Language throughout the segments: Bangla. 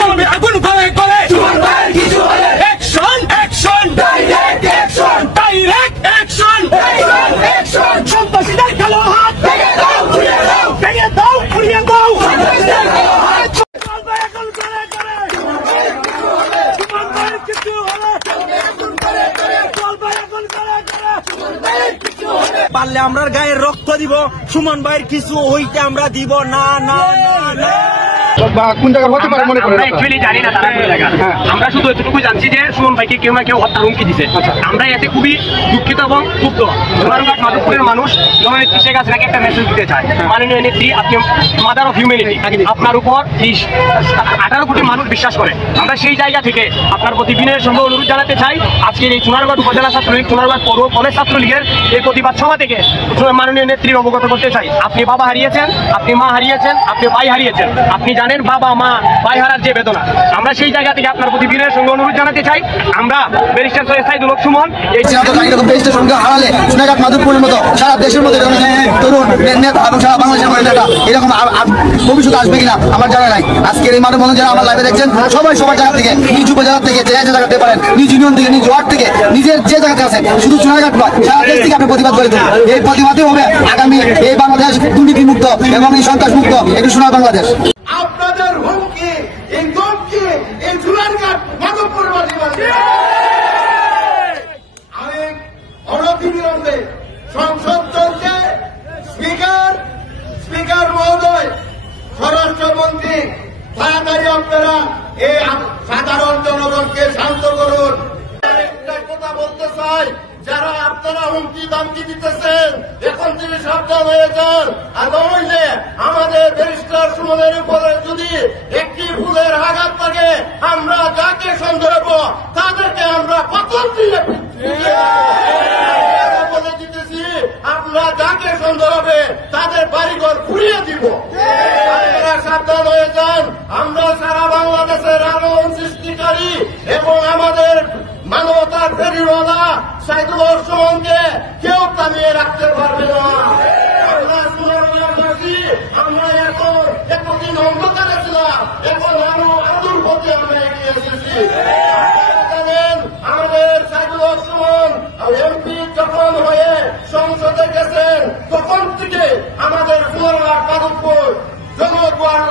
চলবে আগুন করে করে সুমন ভাইয়ের কিছু হলে action action direct action direct action action action সন্ত্রাসীদের কালো হাত ভেঙে দাও উড়িয়ে দাও ভেঙে দাও উড়িয়ে দাও সন্ত্রাসীদের কালো হাত চলবে আগুন করে করে সুমন ভাইয়ের কিছু হলে সুমন ভাইয়ের কিছু হলে চলবে আগুন করে করে চলবে আগুন করে করে সুমন ভাইয়ের কিছু হলে পারলে আমরা গায়ের রক্ত দিব সুমন ভাইয়ের কিছু হইতে আমরা দিব না না না না কোন জায়গায় হতে পারে মনে করেন? অ্যাকচুয়ালি জানি না তারা কোন জায়গা। আমরা শুধু এতটুকু জানছি যে সুমন ভাইকে কেউ না কেউ হত্যার হুমকি দিচ্ছে। আমরা এতে খুবই দুঃখিত এবং ক্ষুব্ধ। সোনারঘাট মাধবপুরের মানুষ জননেত্রী শেখ হাসিনাকে একটা মেসেজ দিতে চায়, মাননীয় নেত্রী আপনি মাদার অফ হিউম্যানিটি, আপনার উপর 18 কোটি মানুষ বিশ্বাস করে। আমরা সেই জায়গা থেকে আপনার প্রতি বিনয়ের সঙ্গে অনুরোধ জানাতে চাই, আজকের এই সোনারঘাট উপজেলা ছাত্রলীগ, সোনারঘাট পৌর কলেজ ছাত্রলীগের এই প্রতিবাদ সভা থেকে মাননীয় নেত্রীর অবগত করতে চাই, আপনি বাবা হারিয়েছেন, আপনি মা হারিয়েছেন, আপনি ভাই হারিয়েছেন, আপনি জানেন বাবা মা ভাই হারার যে বেদনা। আমরা সেই জায়গা থেকে আপনার প্রতি বিনয়ের সঙ্গে অনুরোধ জানাতে চাই, আমরা ব্যারিস্টার সৈয়দ সাইদুল হক সুমন এই ব্যারিস্টার সঙ্গে হারালে সোনারঘাট মাধবপুরের মতো সারা দেশের মধ্যে তরুণ নেতা এবং সারা বাংলাদেশের মতো নেতা এরকম ভবিষ্যৎ আসবে কিনা আমার জানা নাই। আজকের এই মানব বন্ধন যারা আমার লাইভে দেখছেন সবাই সবার জায়গা থেকে, নিজ উপজেলা থেকে, যে জায়গাতে পারেন, নিজ ইউনিয়ন থেকে, নিজ ওয়ার্ড থেকে, নিজের যে জায়গাতে আছে, শুধু সোনারঘাট নয় সারা দেশ থেকে আপনি প্রতিবাদ করে দেবেন। এই প্রতিবাদে হবে আগামী এই বাংলাদেশ দুর্নীতি মুক্ত এবং এই সন্ত্রাস মুক্ত একটি সোনার বাংলাদেশ। আপনাদের হুমকি এই ধমকি এই সোনারঘাট মাধবপুরবাসী আমি অনতিবিলম্বে সংসদ চলছে, স্পিকার মহোদয়, স্বরাষ্ট্রমন্ত্রী তাড়াতাড়ি আপনারা এই সাধারণ জনগণকে শান্ত করুন। একটা কথা বলতে চাই, যারা আপনারা হুমকি দামকি দিতেছেন এখন তিনি সাবধান হয়ে যান। আর নইলে আমাদের ব্যারিস্টার সুমনের উপরে যদি একটি ফুলের আঘাত থাকে আমরা যাকে সন্দেহ তাদেরকে আমরা পতন দিয়ে বলে দিতেছি, আমরা যাকে সন্দেহ হবে তাদের বাড়িঘর ঘুরিয়ে দিব। আপনারা সাবধান হয়ে যান। আমরা সারা বাংলাদেশের আলোড়ন সৃষ্টিকারী এবং আমাদের মানবতার ফেরিওয়ালা সাইদুল হক সুমনকে কেউ থামিয়ে রাখতে পারবে না। আমরা সোনারঘাটবাসী, আমরা এতদিন অন্ধকারে ছিলাম, এখন আরো আদুর প্রতি আমরা এগিয়ে এসেছি। জানেন আমাদের সাইদুল হক সুমন এমপি যখন হয়ে সংসদে গেছেন তখন থেকে আমাদের সোনারঘাট মাধবপুর জনগণ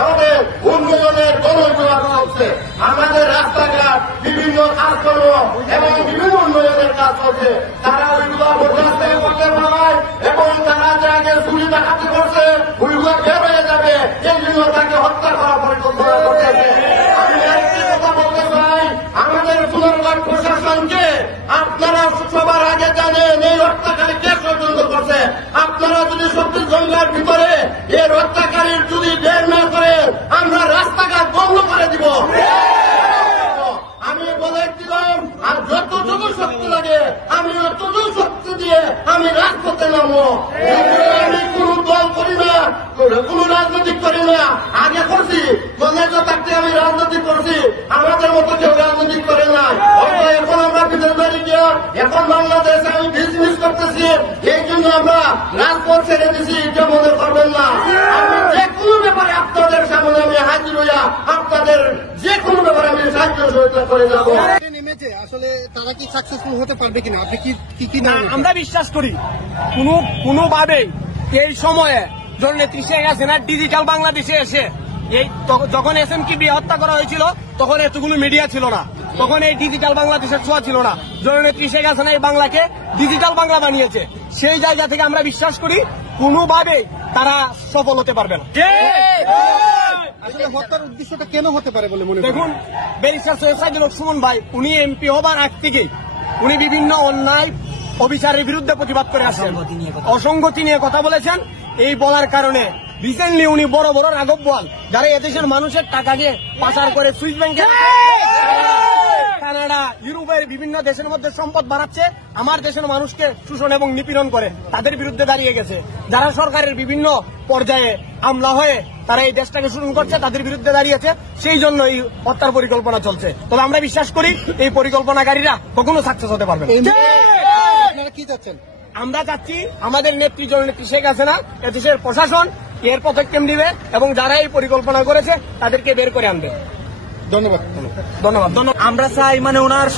আমাদের উন্নয়নের গণযোগাযোগ চলছে, আমাদের রাস্তাঘাট বিভিন্ন কাজকর্ম এবং বিভিন্ন উন্নয়নের কাজ চলছে। তারা ওইগুলো রাস্তায় করতে পারায় এবং তারা যে আগে চুরি ডাকাতি করছে ওইগুলো বের হয়ে যাবে, এই জন্য তাকে হত্যা করার পরিকল্পনা করতেছে। আমি আরেকটি কথা বলতে চাই, আমাদের সোনারঘাট প্রশাসনকে আপনারা সবার আগে জানেন এই হত্যাকারী কে ষড়যন্ত্র করছে। আপনারা যদি 36 ঘন্টার ভিতরে এই হত্যাকারীর যদি বের না করে আমরা রাস্তাঘাট বন্ধ করে দিব। আমি বলে দিলাম, আর যতটুকু শক্তি লাগে আমি অতটুকু শক্তি দিয়ে আমি রাজপথে নামবো। আমি কোন দল করি না, কোন রাজনৈতিক করি না, আগে করছি কলেজে থাকতে আমি রাজনৈতিক করছি, আমাদের মতো কেউ রাজনৈতিক করে না। এখন আমরা ভিতরে দাঁড়িয়ে গিয়ে এখন বাংলাদেশে আমি বিজনেস করতেছি, এই জন্য আমরা রাজপথ ছেড়ে দিছি, এটা মনে করবেন না। আমি যে কোনো ব্যাপারে আপনাদের সামনে আমি হাজির হইয়া আপনাদের যে কোনো ব্যাপারে আমি সাহায্য সহযোগিতা করে যাবো। নেমেছে আসলে তারা কি সাকসেসফুল হতে পারবে কিনা আপনি কি আমরা বিশ্বাস করি কোনোভাবে এই সময়ে জননেত্রী শেখ হাসিনা ডিজিটাল বাংলাদেশে এসে এই যখন SMKB হত্যা করা হয়েছিল তখন এতগুলো মিডিয়া ছিল না, তখন এই ডিজিটাল বাংলাদেশের ছোঁয়া ছিল না। জননেত্রী শেখ হাসিনা এই বাংলাকে ডিজিটাল বাংলা বানিয়েছে। সেই জায়গা থেকে আমরা বিশ্বাস করি কোনোভাবে তারা সফল হতে পারবে না। আসলে হত্যার উদ্দেশ্যটা কেন হতে পারে বলে মনে করেন? দেখুন, ব্যারিস্টার সৈয়দ সাইদুল হক সুমন ভাই উনি এমপি হবার আগ থেকে উনি বিভিন্ন অন্যায় অবিচারের বিরুদ্ধে প্রতিবাদ করে আসছেন, অসঙ্গতি নিয়ে কথা বলেছেন। এই বলার কারণে রিসেন্টলি উনি বড় বড় রাঘব বোয়াল যারা এদেশের মানুষের টাকাকে পাচার করে সুইস ব্যাংকে কানাডা ইউরোপের বিভিন্ন দেশের মধ্যে সম্পদ বাড়াচ্ছে, আমার দেশের মানুষকে শোষণ এবং নিপীড়ন করে তাদের বিরুদ্ধে দাঁড়িয়ে গেছে। যারা সরকারের বিভিন্ন পর্যায়ে আমলা হয়ে তারা এই দেশটাকে শোষণ করছে তাদের বিরুদ্ধে দাঁড়িয়েছে, সেই জন্য এই হত্যার পরিকল্পনা চলছে। তবে আমরা বিশ্বাস করি এই পরিকল্পনাকারীরা কখনো সাকসেস হতে পারবে না। কি চাচ্ছেন? আমরা চাচ্ছি আমাদের নেত্রী জননেত্রী শেখ হাসিনা এদেশের প্রশাসন এর পদক্ষেপ নিবে এবং যারা এই পরিকল্পনা করেছে তাদেরকে বের করে আনবে। ধন্যবাদ। আমরা চাই মানে ওনার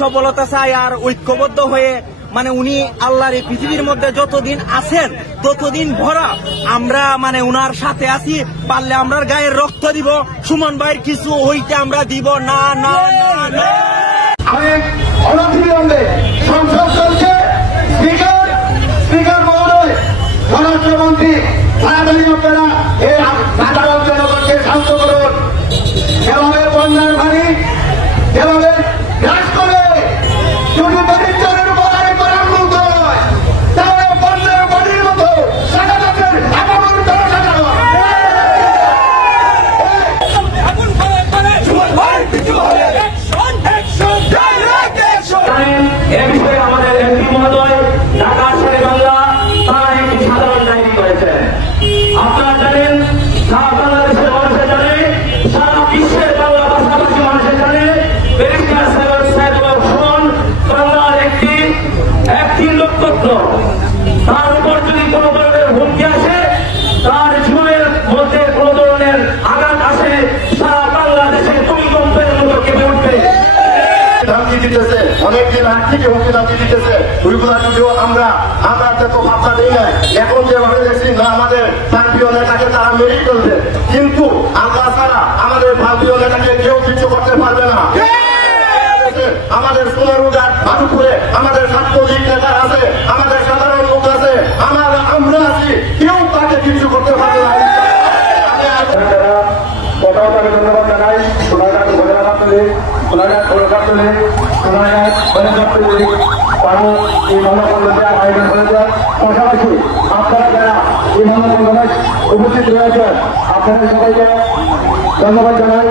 সফলতা চাই, আর ঐক্যবদ্ধ হয়ে মানে উনি আল্লাহর এই পৃথিবীর মধ্যে যতদিন আছেন ততদিন ভরা আমরা মানে উনার সাথে আছি। পারলে আমরা গায়ের রক্ত দিব, সুমন ভাইয়ের কিছু হইতে আমরা দিব না না না না। অনতিবিলম্বে সংসদ চলছে, স্পিকার মহোদয়, স্বরাষ্ট্রমন্ত্রী তাড়াতাড়ি আপনারা এই সাধারণ জনগণকে শান্ত করুন। যেভাবে বন্যার পানি যেভাবে গ্রাস করে শুধু দরিদ্রের উপর আরেকবার আক্রমণ হয়, তাহলে বন্যার পানির মতো সারা দেশের আপামর এ বিষয়ে আমাদের এমপি মহোদয় ঢাকা শেরে বাংলা তারা একটি সাধারণ ডায়েরি করেছেন। আপনারা জানেন, সারা বাংলাদেশের মানুষের জানে, সারা বিশ্বের বাংলা ভাষাভাষী মানুষের জানে, ব্যারিস্টার সাইদুল সুমন বাংলার একটি লোকতত্ত্ব। তার উপর যদি কোনো ধরনের হুমকি আসে, তার জীবনের মধ্যে কোনো ধরনের আঘাত আসে, সারা বাংলাদেশের ভূমিকম্পের মতো কেঁপে উঠবে। ধামকি দিতেছে, অনেকদিন আগ থেকে হুমকি ধামকি দিতেছে, ওইগুলা যদিও আমরা তো পাত্তা দিই নাই। এখন যেভাবে দেখছি না আমাদের ভারতীয় নেতাকে তারা মেরেই ফেলবে, কিন্তু আমরা ছাড়া আমাদের ভারতীয় নেতাকে কেউ কিছু করতে পারবে না। আমাদের সোনারুঘাট মাধুপুরে আমাদের ছাত্রলীগ নেতা আছে, আমাদের সাধারণ লোক আছে, আমরা আছি, কেউ তাকে কিছু করতে পারবে না। আমি ধন্যবাদ জানাই সোনারঘাট উপজেলা ছাত্রলীগ, সোনারঘাট পৌর ছাত্রলীগ, সোনারঘাট বন ছাত্রলীগ পানি এই মানববন্ধন আয়োজন করেছে। পাশাপাশি আপনারা যারা এই মানববন্ধনে উপস্থিত রয়েছেন আপনাদের সবাইকে ধন্যবাদ জানাই।